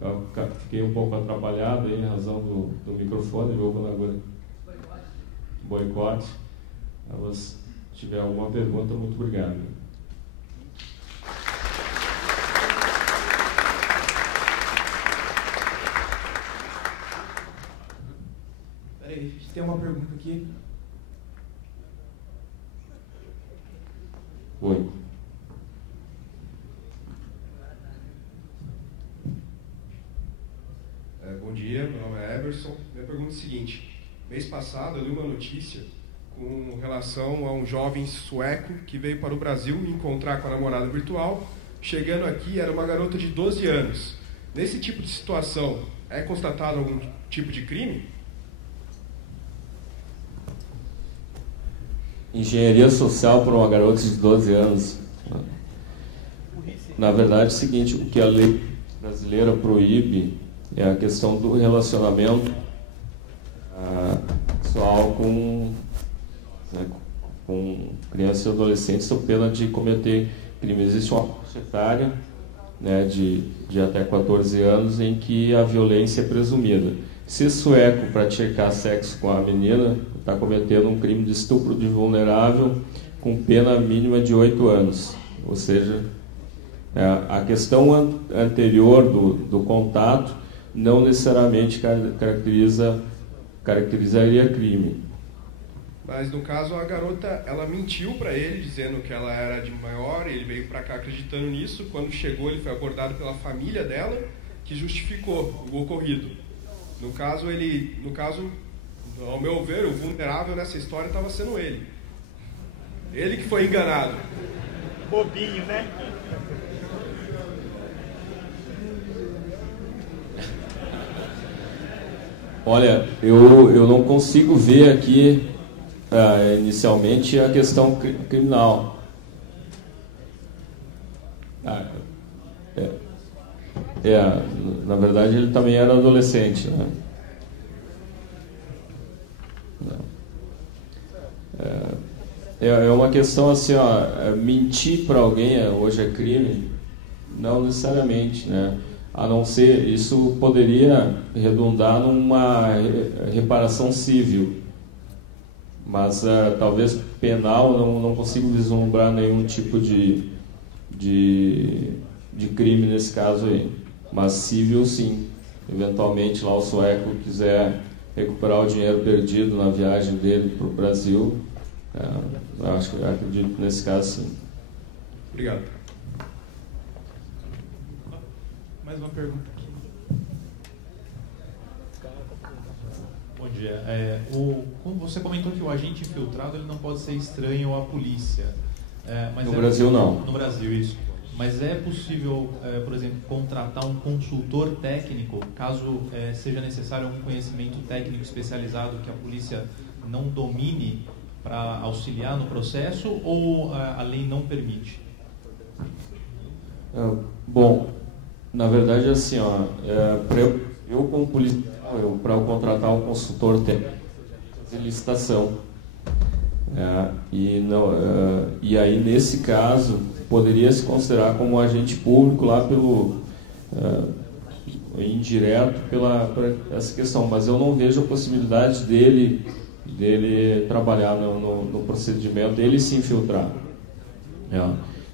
eu fiquei um pouco atrapalhado aí, em razão do microfone, viu, agora boicote. Mas se tiver alguma pergunta, muito obrigado. Peraí, a gente tem uma pergunta aqui. Oi. Bom dia, meu nome é Emerson. Minha pergunta é a seguinte: mês passado eu li uma notícia com relação a um jovem sueco que veio para o Brasil encontrar com a namorada virtual. Chegando aqui, era uma garota de 12 anos. Nesse tipo de situação, é constatado algum tipo de crime? Engenharia social para uma garota de 12 anos. Na verdade é o seguinte, o que a lei brasileira proíbe é a questão do relacionamento sexual com crianças e adolescentes, sob pena de cometer crime. Existe uma faixa etária, né, de até 14 anos em que a violência é presumida. Se sueco praticar sexo com a menina, está cometendo um crime de estupro de vulnerável com pena mínima de 8 anos. Ou seja, a questão anterior do contato não necessariamente caracterizaria crime. Mas no caso a garota, ela mentiu para ele dizendo que ela era de maior, e ele veio para cá acreditando nisso. Quando chegou, ele foi abordado pela família dela, que justificou o ocorrido. No caso, ao meu ver, o vulnerável nessa história estava sendo ele. Ele que foi enganado. Bobinho, né? Olha, eu não consigo ver aqui inicialmente a questão criminal. Na verdade ele também era adolescente, né? É uma questão assim, mentir para alguém hoje é crime? Não necessariamente, né? A não ser, isso poderia redundar numa reparação civil, mas talvez penal não consigo vislumbrar nenhum tipo de crime nesse caso aí. Mas civil, sim. Eventualmente lá o sueco quiser recuperar o dinheiro perdido na viagem dele para o Brasil, acredito que nesse caso, sim. Obrigado. Mais uma pergunta aqui. Bom dia. Como você comentou que o agente infiltrado ele não pode ser estranho à polícia. Mas no Brasil, não. No Brasil, isso. Mas é possível, por exemplo, contratar um consultor técnico, caso seja necessário algum conhecimento técnico especializado que a polícia não domine para auxiliar no processo, ou a lei não permite? Bom, na verdade, assim, eu como policial, para contratar um consultor técnico, fazer licitação. E aí, nesse caso, poderia se considerar como agente público lá indireto por essa questão, mas eu não vejo a possibilidade dele trabalhar no procedimento, dele se infiltrar.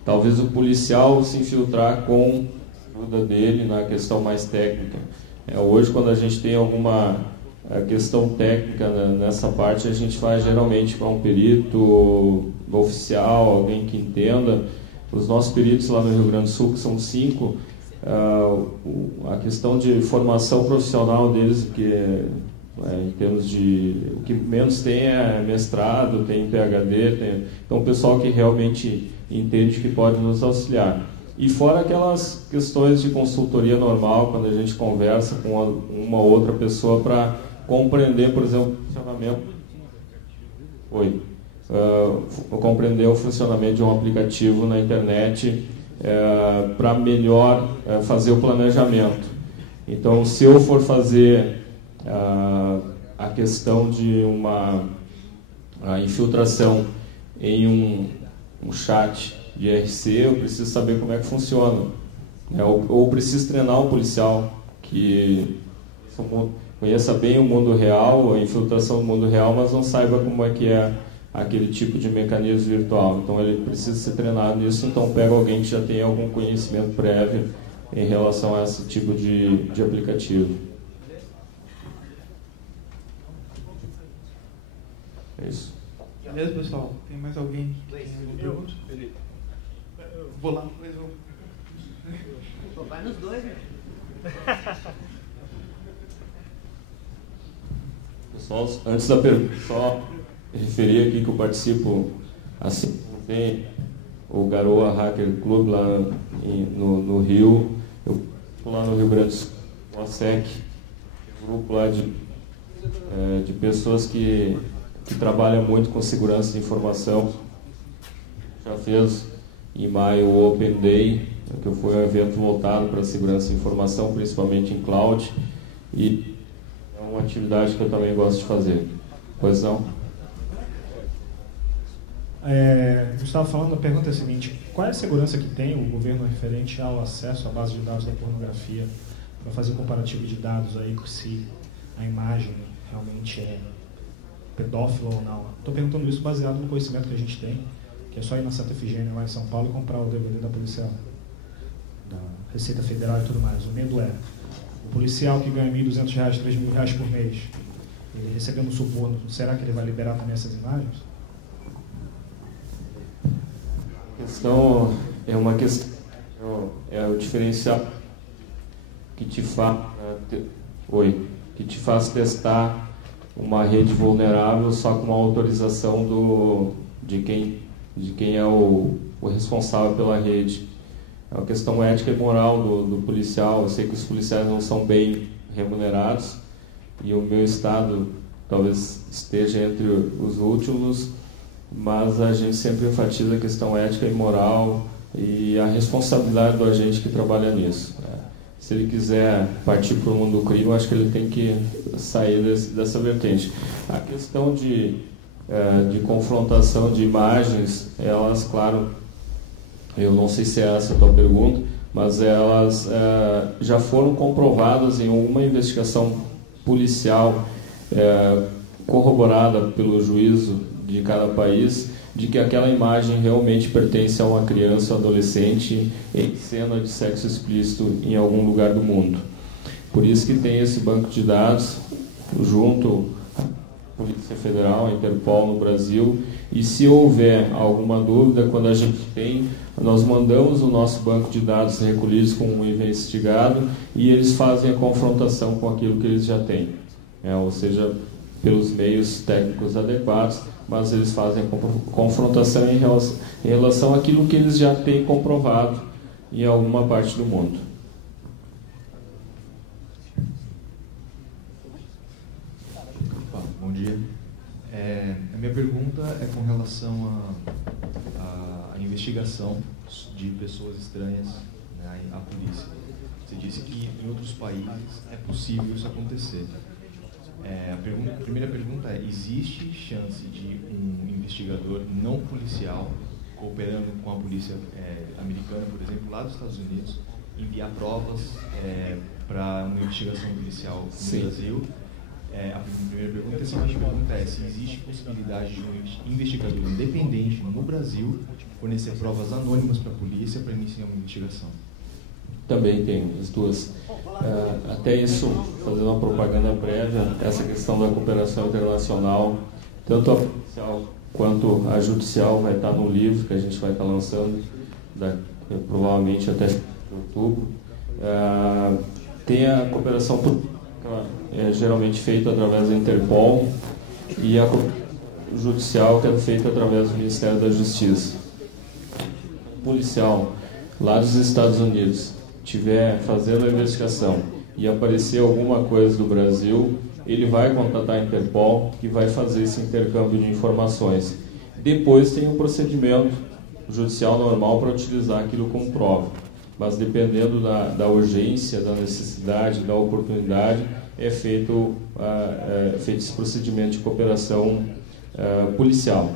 Talvez o policial se infiltrar com a ajuda dele na questão mais técnica. Hoje, quando a gente tem alguma questão técnica nessa parte, a gente faz geralmente com um perito oficial, alguém que entenda. Os nossos peritos lá no Rio Grande do Sul, que são 5, a questão de formação profissional deles, que em termos de... o que menos tem é mestrado, tem PhD, então o pessoal que realmente entende que pode nos auxiliar. E fora aquelas questões de consultoria normal, quando a gente conversa com uma outra pessoa para compreender, por exemplo, o funcionamento. compreender o funcionamento de um aplicativo na internet para melhor fazer o planejamento. Então, se eu for fazer a questão de uma infiltração em um chat de IRC, eu preciso saber como é que funciona. Ou preciso treinar um policial que conheça bem o mundo real, a infiltração do mundo real, mas não saiba como é que é aquele tipo de mecanismo virtual. Então ele precisa ser treinado nisso, então pega alguém que já tem algum conhecimento prévio em relação a esse tipo de aplicativo. É isso. Beleza, pessoal? Tem mais alguém que tem alguma pergunta? Vou lá, depois vou. Vai nos dois, né? Pessoal, antes da pergunta, só referir aqui que eu participo, assim, tem o Garoa Hacker Club lá no Rio, eu lá no Rio Grande do Sul, o ASEC, um grupo lá de pessoas que trabalham muito com segurança de informação. Já fez em maio o Open Day, que foi um evento voltado para a segurança de informação, principalmente em cloud, e é uma atividade que eu também gosto de fazer. Pois não? Gustavo, falando, a pergunta é a seguinte: qual é a segurança que tem o governo referente ao acesso à base de dados da pornografia para fazer um comparativo de dados aí, se a imagem realmente é pedófila ou não? Estou perguntando isso baseado no conhecimento que a gente tem, que é só ir na Santa Efigênia lá em São Paulo e comprar o DVD da Polícia, da Receita Federal e tudo mais. O medo é o policial que ganha R$1.200, R$3.000 por mês, ele recebendo suborno, será que ele vai liberar também essas imagens? A questão é uma questão, é o diferencial que te faz testar uma rede vulnerável só com uma autorização de quem é o responsável pela rede. É uma questão ética e moral do policial. Eu sei que os policiais não são bem remunerados e o meu estado talvez esteja entre os últimos, mas a gente sempre enfatiza a questão ética e moral e a responsabilidade do agente que trabalha nisso. Se ele quiser partir para o mundo do crime, eu acho que ele tem que sair dessa vertente. A questão de confrontação de imagens, elas, claro, eu não sei se é essa a tua pergunta, mas elas já foram comprovadas em uma investigação policial corroborada pelo juízo de cada país, de que aquela imagem realmente pertence a uma criança ou adolescente em cena de sexo explícito em algum lugar do mundo. Por isso que tem esse banco de dados junto à Polícia Federal, a Interpol no Brasil, e se houver alguma dúvida, quando a gente tem, nós mandamos o nosso banco de dados recolhidos com um investigado e eles fazem a confrontação com aquilo que eles já têm, ou seja, pelos meios técnicos adequados, mas eles fazem a confrontação em relação àquilo que eles já têm comprovado em alguma parte do mundo. Bom dia. A minha pergunta é com relação à investigação de pessoas estranhas, né, à polícia. Você disse que em outros países é possível isso acontecer. A primeira pergunta é: existe chance de um investigador não policial, cooperando com a polícia americana, por exemplo, lá dos Estados Unidos, enviar provas para uma investigação policial no Brasil? A primeira pergunta. A segunda pergunta é se existe possibilidade de um investigador independente no Brasil fornecer provas anônimas para a polícia para iniciar uma investigação. Também tem as duas. Até isso, fazendo uma propaganda prévia, essa questão da cooperação internacional, tanto a policial quanto a judicial vai estar no livro que a gente vai estar lançando, provavelmente até outubro. Tem a cooperação geralmente feita através da Interpol e a judicial que é feita através do Ministério da Justiça. O policial lá dos Estados Unidos estiver fazendo a investigação e aparecer alguma coisa do Brasil, ele vai contatar a Interpol e vai fazer esse intercâmbio de informações. Depois tem um procedimento judicial normal para utilizar aquilo como prova. Mas dependendo da urgência, da necessidade, da oportunidade, é feito esse procedimento de cooperação policial,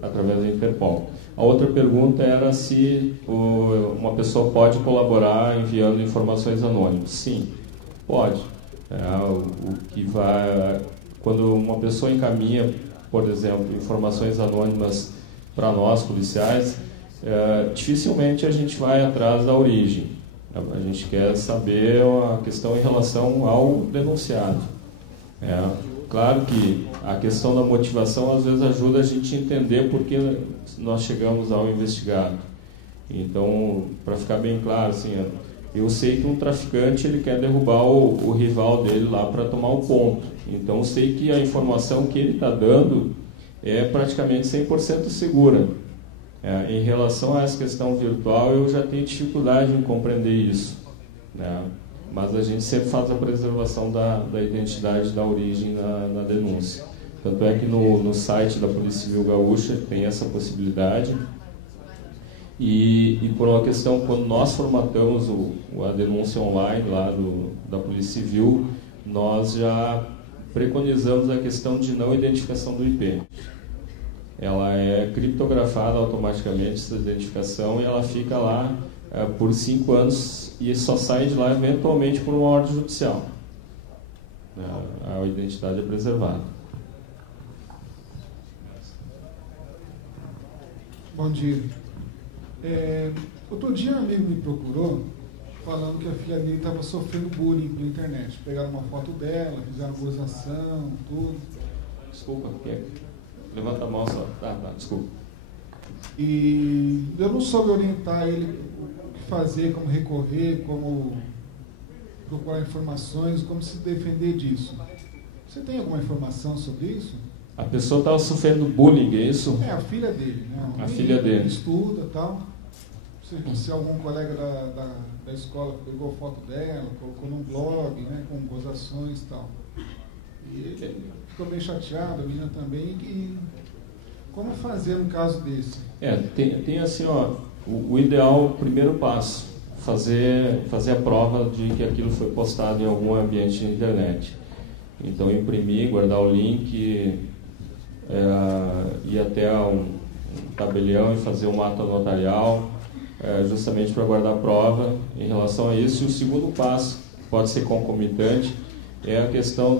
através da Interpol. A outra pergunta era se uma pessoa pode colaborar enviando informações anônimas. Sim, pode. Quando uma pessoa encaminha, por exemplo, informações anônimas para nós, policiais, dificilmente a gente vai atrás da origem. A gente quer saber a questão em relação ao denunciado. Claro que a questão da motivação às vezes ajuda a gente a entender por que nós chegamos ao investigado. Então, para ficar bem claro, assim, eu sei que um traficante ele quer derrubar o rival dele lá para tomar o ponto. Então, eu sei que a informação que ele está dando é praticamente 100% segura. Em relação a essa questão virtual, eu já tenho dificuldade em compreender isso, né? Mas a gente sempre faz a preservação da identidade, da origem na denúncia. Tanto é que no site da Polícia Civil Gaúcha tem essa possibilidade. E por uma questão, quando nós formatamos a denúncia online lá da Polícia Civil, nós já preconizamos a questão de não identificação do IP. Ela é criptografada automaticamente, essa identificação, e ela fica lá por 5 anos e só sai de lá eventualmente por uma ordem judicial. A identidade é preservada. Bom dia. Outro dia um amigo me procurou falando que a filha dele estava sofrendo bullying pela internet. Pegaram uma foto dela, fizeram gozação, tudo. Desculpa, levanta a mão só. Desculpa. E eu não soube orientar ele o que fazer, como recorrer, como procurar informações, como se defender disso. Você tem alguma informação sobre isso? A pessoa estava sofrendo bullying, é isso? A filha dele, né? A filha dele. Estuda e tal. Se algum colega da escola pegou foto dela, colocou num blog, né, com gozações e tal. E ele ficou bem chateado, a menina também. E como fazer um caso desse? Tem assim, o ideal, o primeiro passo, fazer a prova de que aquilo foi postado em algum ambiente de internet. Então, imprimir, guardar o link, ir até um tabelião e fazer uma ata notarial, justamente para guardar a prova em relação a isso. E o segundo passo, pode ser concomitante, é a questão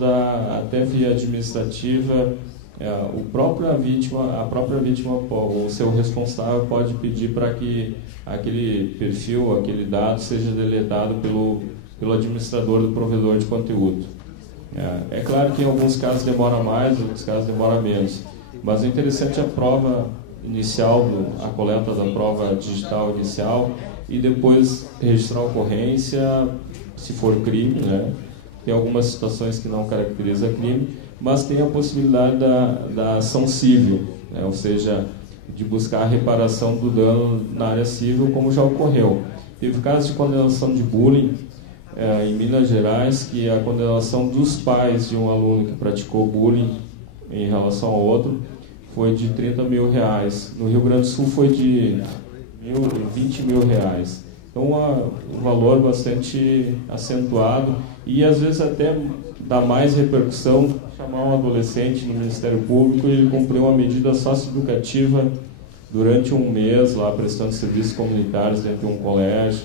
até via administrativa, a própria vítima, o seu responsável pode pedir para que aquele perfil, aquele dado seja deletado pelo administrador do provedor de conteúdo. É claro que em alguns casos demora mais, em outros casos demora menos, mas o interessante é a prova inicial, a coleta da prova digital inicial, e depois registrar a ocorrência, se for crime, né? Tem algumas situações que não caracteriza crime, mas tem a possibilidade da ação civil, né? Ou seja, de buscar a reparação do dano na área civil, como já ocorreu. Teve casos de condenação de bullying em Minas Gerais, que a condenação dos pais de um aluno que praticou bullying em relação ao outro foi de R$30 mil. No Rio Grande do Sul foi de R$20 mil. Então, um valor bastante acentuado, e às vezes até dá mais repercussão chamar um adolescente no Ministério Público e ele cumpriu uma medida socioeducativa durante um mês lá prestando serviços comunitários dentro de um colégio,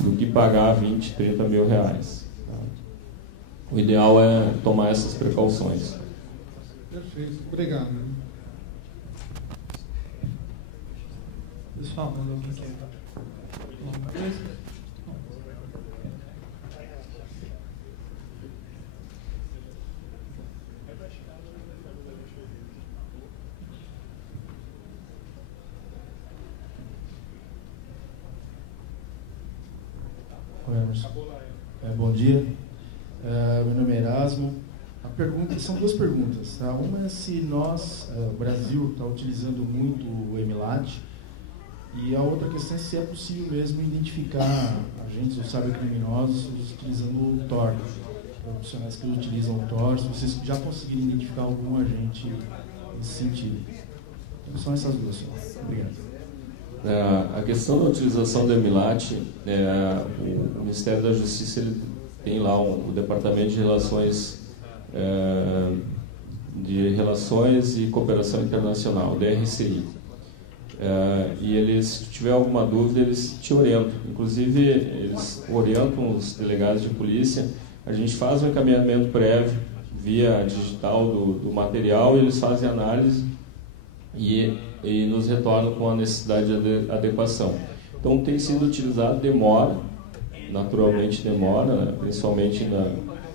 do que pagar R$20, R$30 mil. O ideal é tomar essas precauções. Perfeito, obrigado. Pessoal, mas alguém quer alguma coisa? Oi, Emerson. Bom dia. Meu nome é Erasmo. São duas perguntas. Tá? Uma é se o Brasil está utilizando muito o EMILAT, e a outra questão é se é possível mesmo identificar agentes ou cybercriminosos utilizando o Tor, profissionais que utilizam o Tor, se vocês já conseguiram identificar algum agente nesse sentido. Então, são essas duas. Obrigado. A questão da utilização do EMILAT, o Ministério da Justiça ele tem lá o Departamento de Relações e Cooperação Internacional, DRCI. E eles, se tiver alguma dúvida, eles te orientam. Inclusive, eles orientam os delegados de polícia. A gente faz um encaminhamento prévio via digital do material e eles fazem análise e nos retornam com a necessidade de adequação. Então, tem sido utilizado, naturalmente demora, né? Principalmente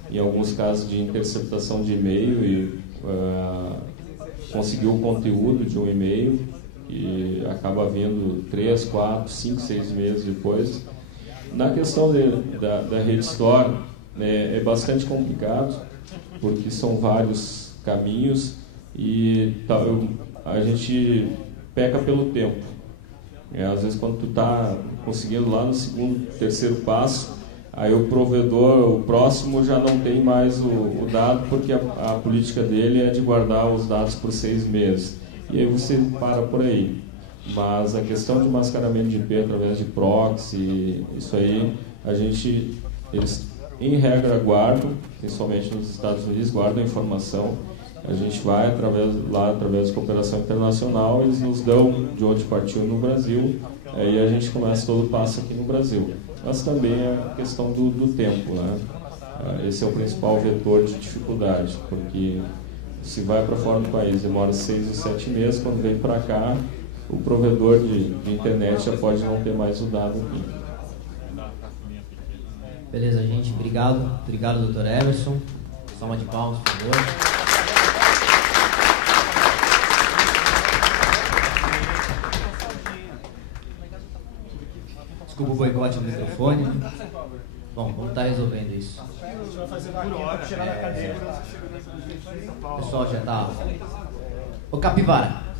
em alguns casos de interceptação de e-mail e conseguir o conteúdo de um e-mail e acaba vindo 3, 4, 5, 6 meses depois. Na questão da Rede Store, é bastante complicado, porque são vários caminhos e a gente peca pelo tempo. Às vezes, quando tu está conseguindo lá no segundo, terceiro passo, aí o provedor, o próximo, já não tem mais o dado, porque a política dele é de guardar os dados por 6 meses. E aí você para por aí. Mas a questão de mascaramento de IP através de proxy, isso aí, eles em regra guardam, principalmente nos Estados Unidos, guardam a informação. A gente vai através da cooperação internacional, eles nos dão de onde partiu no Brasil, e a gente começa todo o passo aqui no Brasil. Mas também é a questão do tempo, né? Esse é o principal vetor de dificuldade, porque se vai para fora do país, demora 6 ou 7 meses, quando vem para cá, o provedor de internet já pode não ter mais o dado aqui. Beleza, gente. Obrigado. Obrigado, Dr. Everson. Salva de palmas, por favor. Desculpa o boicote do microfone. Bom, vamos estar resolvendo isso. O pessoal já está... Ô, Capivara.